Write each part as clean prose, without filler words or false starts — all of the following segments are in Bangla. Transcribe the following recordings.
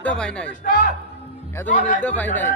উঠতে পাই নাই, এতক্ষণ উঠতে পাই নাই।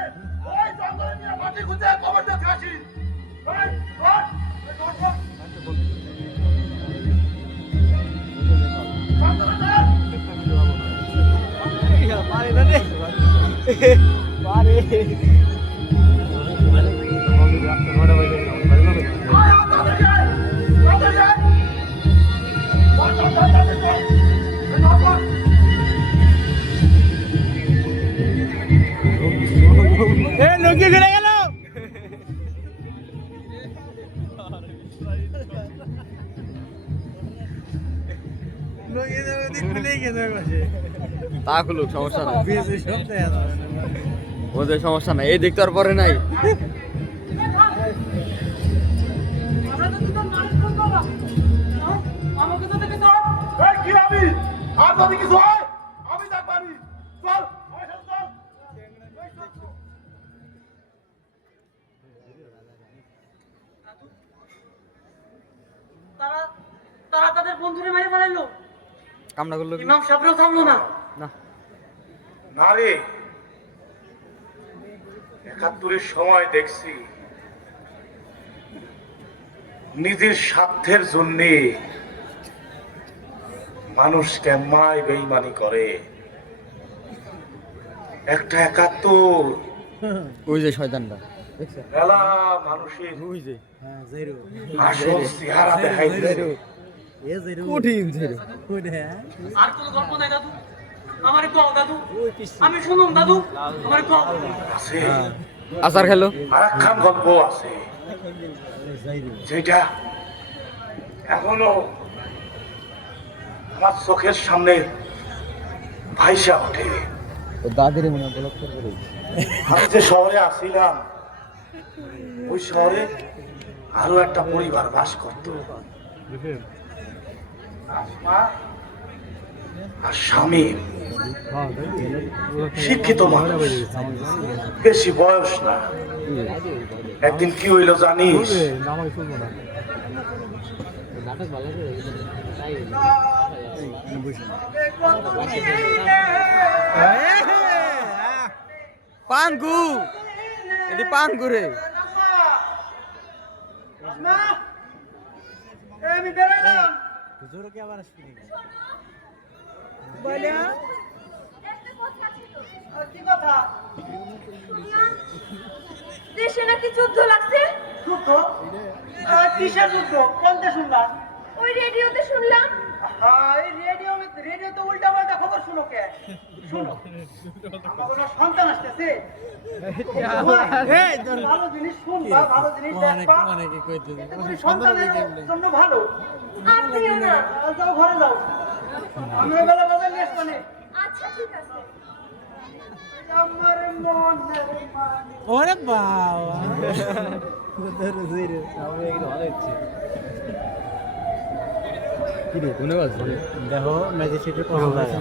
লুঙ্গি খুলে গেল। তা খুলুক, সমস্যা নাই, ওদের সমস্যা নাই, এই দেখতে আর পরে নাই। তারা তাদের বন্ধুরে মারি ফেলাইলো, কামনা করলো ইমাম সাহেবরাও থামলো না। না রে, ৭১-এর সময় দেখছি নিজের স্বার্থের জন্য মানুষ কেমায় বেইমানি করে। একটা ৭১, ওই যে শয়তানটা মেলা মানুষের ওই যে আসল চেহারা দেখাই দিছে। কঠিন ছিল। আর কোনো গল্প নাই দাদু, আমারে কও দাদু, আমি শুনুম দাদু, আমারে কও। আছে আচার খেলো। আরেকখান গল্প আছে যেটা এখনো আমার চোখের সামনে ভাইসা ওঠে। দাদিরে মনে ব্লক করে আমি যে শহরে আসিলাম, ওই শহরে আরো একটা পরিবার বাস করত। আসমা আর স্বামী শিক্ষিত মানুষ, বেশি বয়স না। একদিন কি হইল জানিস? পাঙ্গু, এটি পাঙ্গু রে। আমি বেরাইলাম। কি কথা? দেশে নাকি যুদ্ধ লাগছে? যুদ্ধ? কিসের যুদ্ধ? কোনটা শুনলাম? ওই রেডিওতে শুনলাম। এই রেডিওতে উল্টা পাল্টা খবর শুনো কে? শুনো, আমার কোনো সন্তান আসতেছে। ভালো জিনিস শুনবা, ভালো জিনিস দেখবা। তুমি সন্তানের জন্য ভালো। আর দিও না। যাও ঘরে যাও, আমি ওই বেলা বাজার নিয়ে আসবো নে। আচ্ছা ঠিক আছে। আমার মন ওরে বাবা, দেখো ম্যাজিস্ট্রেটের কল লাগে।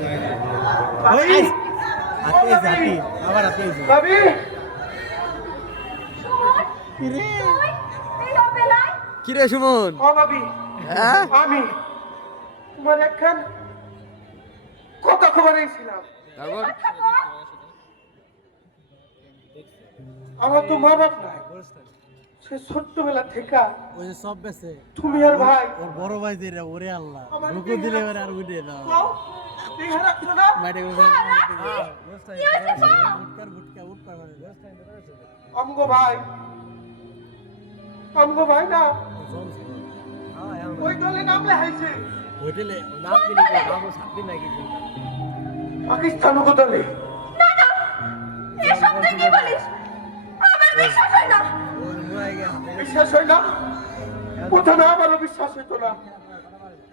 আবার আপনি ভাবি, এই অবেলায় কি রে সুমন? ও ভাবি, হ্যাঁ আমি তোমার একখান কথা খবর এইছিলাম। তারপর আমার তো মা বাপ নাই, সে ছোট্টবেলা থেকে ওই যে সব বেছে তুমি আর ভাই ওর বড় ভাই যে ওরে আল্লাহ আমার রুকু দিলে এবারে আর উঠে দাও কও, দেখা রাখছো না? মাইটে করে উঠকার উঠকার করে আমগো ভাই না ওই দলে নাম লেখাইছে, হোটেলে নাম দিলে নাম সাথে নাকি পাকিস্তান দলে। না না, এসব তুই কি বলিস? আমার বিশ্বাস হয় না। বিশ্বাস হয় না? প্রথমে আমারও বিশ্বাস হইতো না,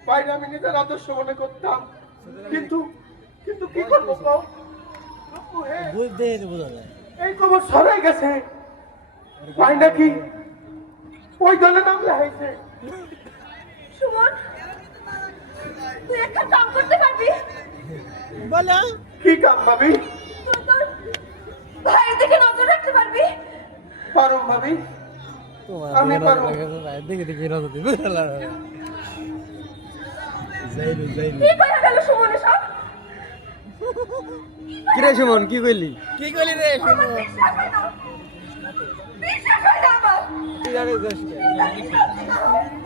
বাইরে আমি নিজের আদর্শ মনে করতাম, কিন্তু কিন্তু কি করবো কও? রূপু হে, বুঝতে বোঝা যায় এই খবর ছড়াই গেছে, ভাই নাকি ওই দলে নাম লেখাইছে। সুমন, তুই একটা কাম করতে পারবি? বলো কি কাম ভাবি? তুই তোর ভাইয়ের দিকে নজর রাখতে পারবি? পারো ভাবি, তোমার আমি পারবো। দেখে দেখে নজর দিবে যাইলো কি করা গেল সুমন এসব? কি রে সুমন কি কইলি? কি করলি রে শুনো বিশ্বাস হয় না আমার। কি জানিস দোষ কি?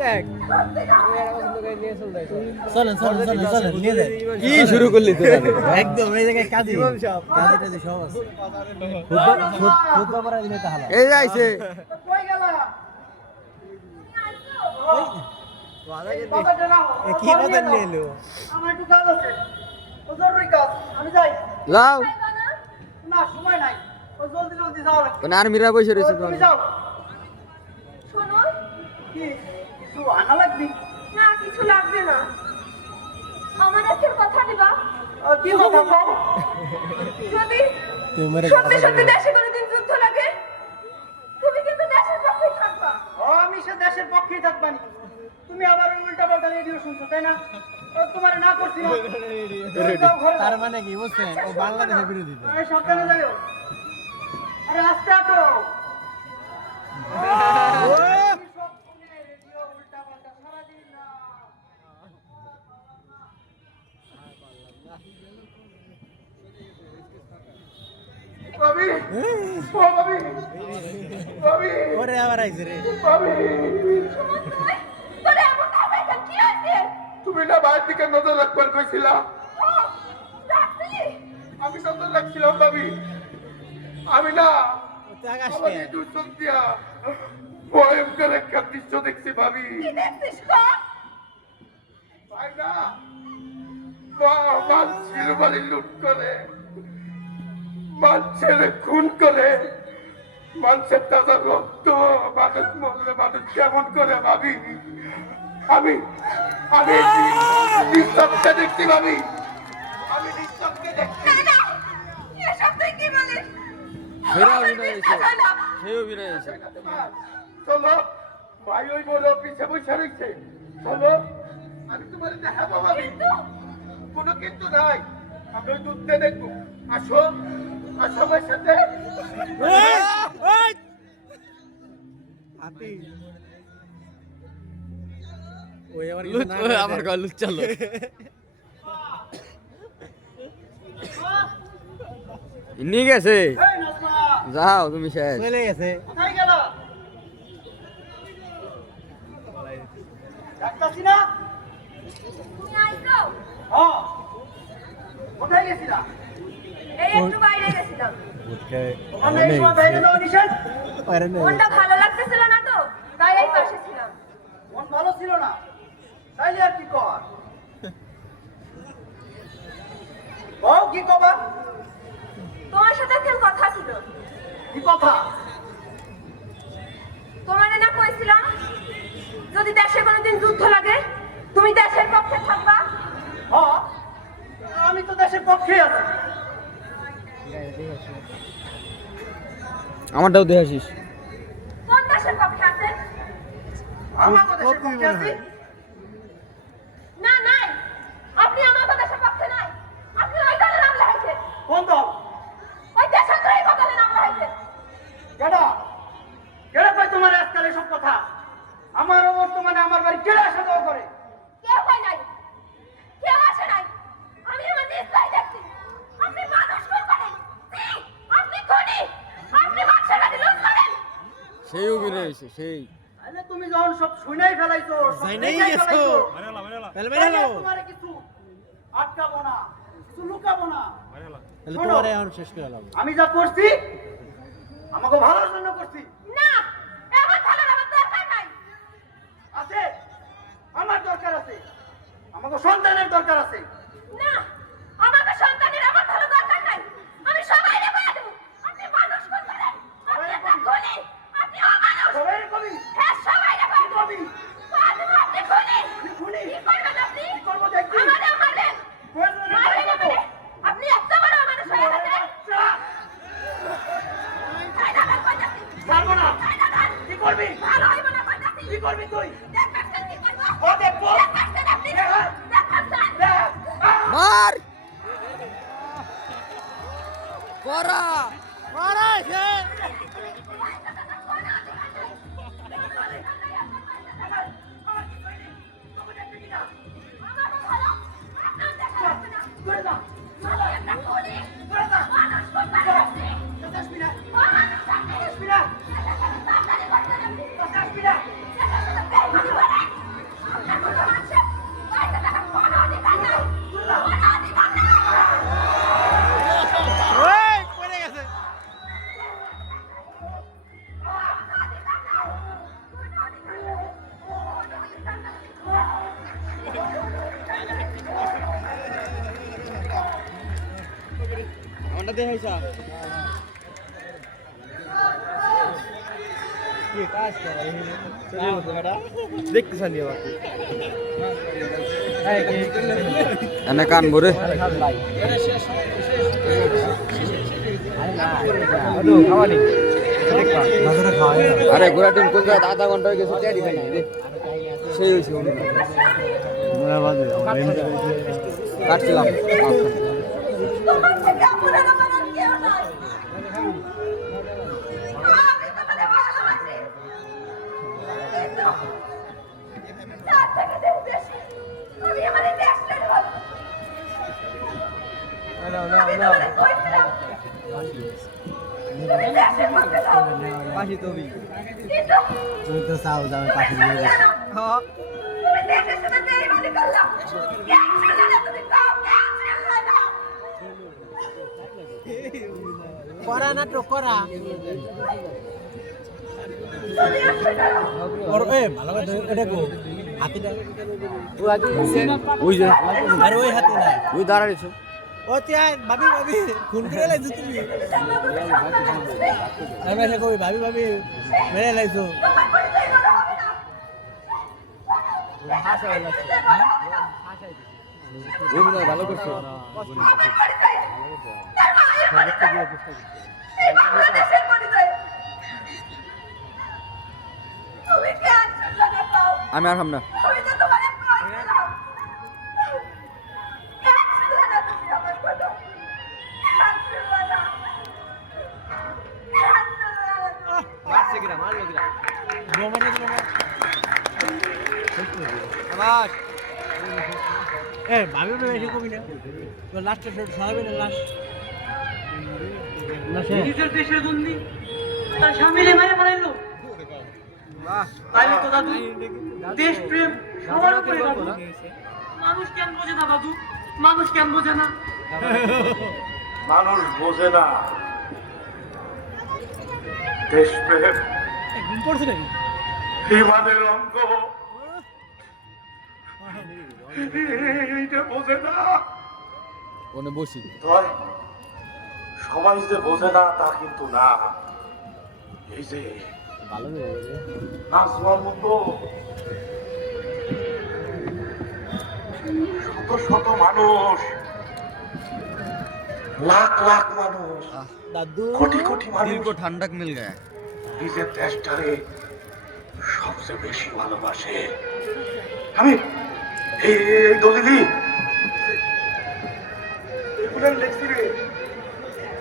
দেখ চলেন চলেন চলেন চলেন নিয়ে যাই কি শুরু করলি তুই তাহলে? একদম এই জায়গায় কাজী কাজী টাজী সব আছে ফুটবল মারা দিলে তো হালা এই যাইছে কই গেলা কি কথা নিয়ে এলো আমার একটু কাজ আছে ও জরুরি কাজ আমি যাই যাও না সময় নাই ও জলদি জলদি যাও লাগবে কোন আর্মিরা বসে রয়েছে তো তুমি যাও শোনো, কি কিছু আনা লাগবে না কিছু লাগবে না। আমার একটা কথা দিবা, কি কথা কও যদি তুমি মেরে সত্যি সত্যি দেশে কোনোদিন যুদ্ধ লাগে, তুমি কিন্তু দেশের পক্ষেই থাকবা। ও আমি সে দেশের পক্ষেই থাকবানি তুমি আবার উল্টা পাল্টা রেডিও শুনছো তাই না ও তোমার না করছি না যাও ঘরে তার যাও। মানে কি বুঝছেন ও বাংলাদেশের বিরোধী তো আরে সাবধানে যাও আরে আস্তে আটো ভাবি ও ভাবি ভাবি ওরে আবার আইছে রে ভাবি সুমন, তোরে এমন ভাবে কেন? কি হয়েছে? তুমি না বাইরের দিকে নজর রাখবার কইছিলা ও, রাখছি। আমি নজর রাখছিলাম ভাবি আমি না আকাশ আমাদের দুজন দিয়া ভয়ঙ্কর একটা দৃশ্য দেখছি ভাবি কি দেখছিস গো? ভাই না মানুষের বাড়ি লুট করে মানুষের খুন করে মানুষের তাজা রক্ত মানুষ মরলে মানুষ কেমন করে ভাবি আমি আমি নিঃশব্দে দেখছি ভাবি আমি নিঃশব্দে দেখছি না, না, এসব তুই কি বলিস? সেরা আমার অভিনয় হয়েছে বিশ্বাস হয় না। সেই অভিনয় হয়েছে চলো ভাই ওই বলো পিছে বসে রয়েছে চলো আমি তোমার দেখাবো ভাবি কিন্তু কোনো কিন্তু নাই আমি ওই দুধতে দেখবো আসো আসো আমার সাথে হাতি ওই আবার লুচ আমার কল লুচ চলো নিয়ে গেছে এই নাজমা যাও তুমি শেষ চলে গেছে কোথায় গেল ডাক্তারছি না তুমি আইছো? হ্যাঁ কোথায় গেছিলা এই একটু বাইরে গেছিলাম। ওখানে এই সময় বাইরে যাওয়া নিষেধ মনটা ভালো লাগতেছিল না তো, তাই এই পাশে ছিলাম। মন ভালো ছিল না তাইলে আর কি কর ও কি কবা তোমার সাথে একটা কথা ছিল। কি কথা তোমারে না কইছিলাম যদি দেশে কোনোদিন যুদ্ধ লাগে, তুমি দেশের পক্ষে থাকবা। হ্যাঁ আমি তো দেশের পক্ষে আছি আমারটাও দেখে আসিস কোন দেশের পক্ষে আছেন? আমার দেশের পক্ষে আছি না, নাই, আপনি আমার দেশের পক্ষে নাই। আপনি ওই দলে নাম লেখাইছেন, কোন দল ওই দেশদ্রোহী দলে নাম লেখাইছেন। কেডা কেডা কই তোমার আজকাল এসব কথা আমারও বর্তমানে আমার বাড়ি কেডা আসা যাওয়া করে কেউ হয় নাই, কেউ আসে নাই। আমি আমার নিজ ভাই দেখছি। আপনি মানুষ খুন করেন, ছি, আপনি খুনি, আপনি মানুষের গাড়ি লুট করেন। সেই অভিনয় হয়েছে সেই আরে তুমি যখন সব শুনাই ফেলাইছো সব যাই নাই দেখেই গেছো। ফেলাইছো, তাহলে তাইলে বেরালো তোমারে কিছু আটকাবো না কিছু লুকাবো না তাহলে তোমারে এখন শেষ করে লাভ আমি যা করছি আমাকে ভালোর জন্য করছি না, এমন ভালোর আমার দরকার নাই। আছে আমার দরকার আছে আমাকে সন্তানের দরকার আছে না, আমাকে সন্তানের আমার ভালো দরকার নাই। আমি সবাইরে বলে দেব, আপনি মানুষ খুন করেন, আপনি একটা খুনি, আপনি অমানুষ। সবাই কবি হ্যাঁ, সবাইরে বলে দেব। কবি আপনি খুনি। খুনি কি করবেন আপনি? কি করবো দেখছি আমারে মারবেন। প্রয়োজনে মারবেন করবো। আমারে? আপনি এত বড় মানুষ হয়ে গেছেন। আচ্ছা, তাই না, আমি কইতাছি। ছাড়বো না তাই না, ভাই? কি করবি ভালো হইব না কইতাছি। কি করবি তুই দেখাচ্ছেন কি করবো? ও দেখবো দেখাচ্ছেন আপনি। দেখাচ্ছেন। দেখ মার করা আমারও ভালো, আপনার দেখা লাগবে না। করে দাও ভালো একটা এনে কান ভরে আরে ঘোড়া টিম কোন জায়গায় আধা ঘন্টা হয়ে গেছে তৈরি হয় নাই রে সেই হয়েছে কাটছিলাম তোমার থেকে পুরনো বানার কেউ নাই। আমি তোমাদের ভালোবাসি। তার থেকে দেশ বেশি। আমি আমার এই দেশটার ভালো। আমি তোমাদের কইছিলাম। তুমি দেশের পক্ষে যাও। কিন্তু তুমি তো চাও যে আমি পাশে নিয়ে গেছি তুমি দেশের সাথে বেইমানি করলা। কেন ছিল না তুমি কাও কেন ছিল না? করা নাটক করা তুমি আসলে করো। ওর এ ভালো করে এটা কো হাতিটা ওই যে আরে ওই হাতি না ওই দাঁড়াইছে ও তিয়াই ভাবি ভাবি খুন করে লাইছো তুমি আমি এসে কই ভাবি ভাবি মেরে লাইছো তোমার পরিচয় করা হবে না। অভিনয় ভালো করছে তোমার পরিচয়। তার মায়ের পরিচয়। এই বাংলাদেশের পরিচয়। তুমি কেন শুনলে না তাও? আমি আর হাম না আমি তো তোমারে কইছিলাম। কেন শুনলে না তুমি আমার কথা? কেন শুনলে না? কেন শুনলে না? রোমানি রোমানি আবার এ ভাবি ভাবি এসে কবি না তো লাস্টে সরাবে না লাস্ট নিজের দেশের দুর্নীতি তার স্বামীরে মারে মারাইলো তাইলে তো দাদু দেশ প্রেম সবার উপরে দাদু মানুষ কেন বোঝে না দাদু মানুষ কেন বোঝে না মানুষ বোঝে না দেশপ্রেম ঘুম পড়ছে নাকি ইমানের অঙ্গ এইটা বোঝে না ওনে বসি তয় সবাই যে বোঝে না তা কিন্তু না এই যে নাজমার মতো শত শত মানুষ লাখ লাখ মানুষ দাদু কোটি কোটি दिल মানুষ को ठंडक मिल गया নিজের দেশটারে সবচেয়ে বেশি ভালোবাসে আমি এই এই দলিলি এগুলো লেখছি রে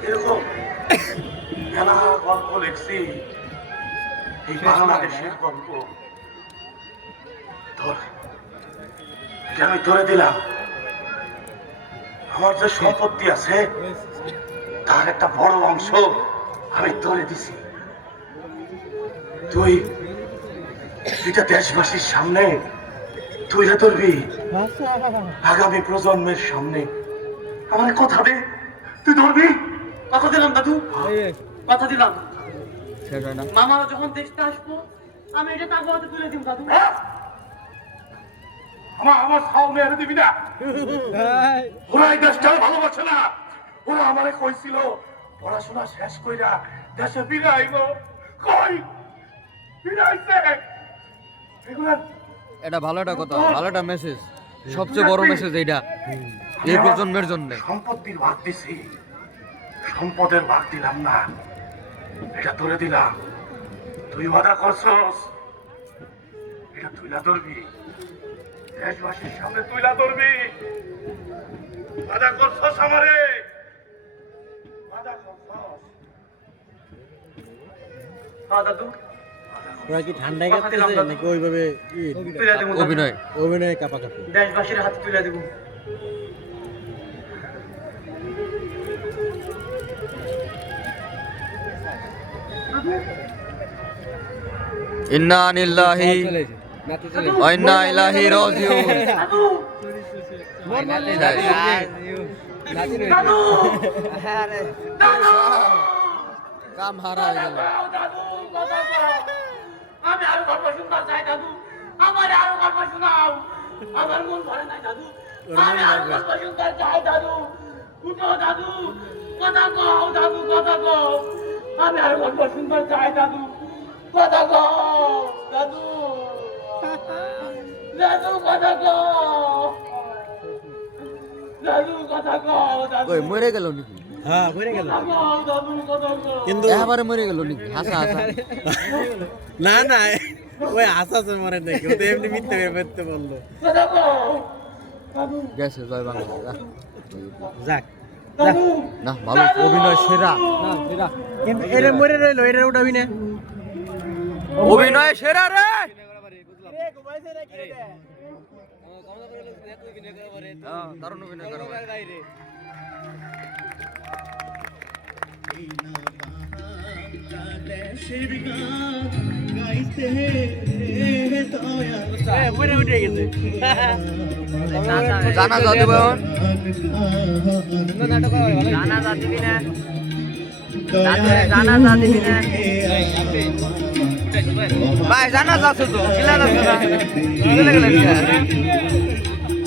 এরকম মেলা গল্প লেখছি এই বাংলাদেশের গল্প ধর এটা আমি ধরে দিলাম আমার যে সম্পত্তি আছে তার একটা বড় অংশ আমি ধরে দিছি তুই এটা দেশবাসীর সামনে তুই ধরবি আগামী প্রজন্মের সামনে আমার কথা দে তুই ধরবি কথা দিলাম দাদু কথা দিলাম শেষ হয় না মামারা যখন দেখতে আসবো আমি এটা তার হাতে তুলে দিব দাদু আমার সাউ মেরে দিবি না ওরা এই দেশটা ভালোবাসে না ওরা আমারে কইছিল পড়াশোনা শেষ কইরা দেশে ফিরে আইব কই ফিরে আইছে এগুলা এটা ভালো একটা কথা ভালো একটা মেসেজ সবচেয়ে বড় মেসেজ এইটা এই প্রজন্মের জন্য সম্পত্তির ভাগ দিছি সম্পদের ভাগ দিলাম না এটা ধরে দিলাম তুই ওয়াদা করছস এটা তুইলা ধরবি দেশবাসীর সামনে তুইলা ধরবি ওয়াদা করছস আমারে ওয়াদা করছস হ্যাঁ দাদু ওরা কি ঠান্ডায় কাঁপতেছে নাকি ওইভাবে তুলে দিব অভিনয় অভিনয় কাপা কাপি দেশবাসীর হাতে তুলে দিব ইন্না লিল্লাহি ওয়া ইন্না ইলাইহি রাজিউন দাদু দাদু কাম হারা হয়ে গেল দাদু কথা কও। আমি আরো গল্প শুনতে চাই দাদু আমার আরো গল্প শোনাও আমার মন ভরে নাই দাদু আমি আরো গল্প শুনতে চাই দাদু উঠো দাদু কথা কও দাদু, কথা কও। আমি আর গল্প শুনতে চাই দাদু, কথা কও দাদু। দাদু কথা কও, দাদু কথা কও, দাদু ওই মরে গেল নাকি? হ্যাঁ ঘুরে গেল কথা কও, দাদু কথা কও। কিন্তু এবারে মরে গেল নাকি? হাসা হাসা না না ওই আসাসে মরে নাকি, ও তো এমনি মিথ্যে বেরতে বললো। কথা কও, দাদু, গেছে জয় বাংলা। যাক দাদু। না ভালো অভিনয় সেরা, কিন্তু এর মরে রইলো, এর উঠাবি না। অভিনয় সেরা রে। দারুণ অভিনয় করে ভাই। মরে উঠে গেছে। জানা যাবে বয়ন ভাই, জানা যাচ্ছে তো কিলা যাচ্ছে না চলে গেলেন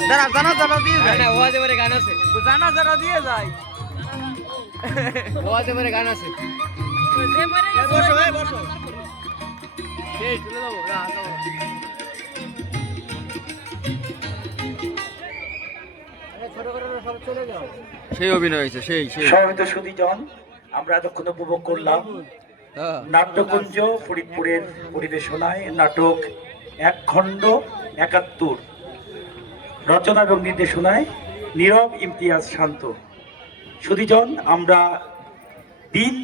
দাঁড়া, জানা জানা দিয়ে যায় না, ওয়াজে পরে গান আছে তো, জানা জানা দিয়ে যায়, ওয়াজে পরে গান আছে। বসো ভাই বসো, সেই চলে যাবো না সেই অভিনয় হয়েছে, সেই সেই সমিত সুধীজন, আমরা এতক্ষণ উপভোগ করলাম হ্যাঁ। নাট্যকুঞ্জ ফরিদপুরের পরিবেশনায় নাটক 1 খণ্ড 71, রচনা এবং নির্দেশনায় নীরব ইমতিয়াজ শান্ত। সুধীজন, আমরা দিন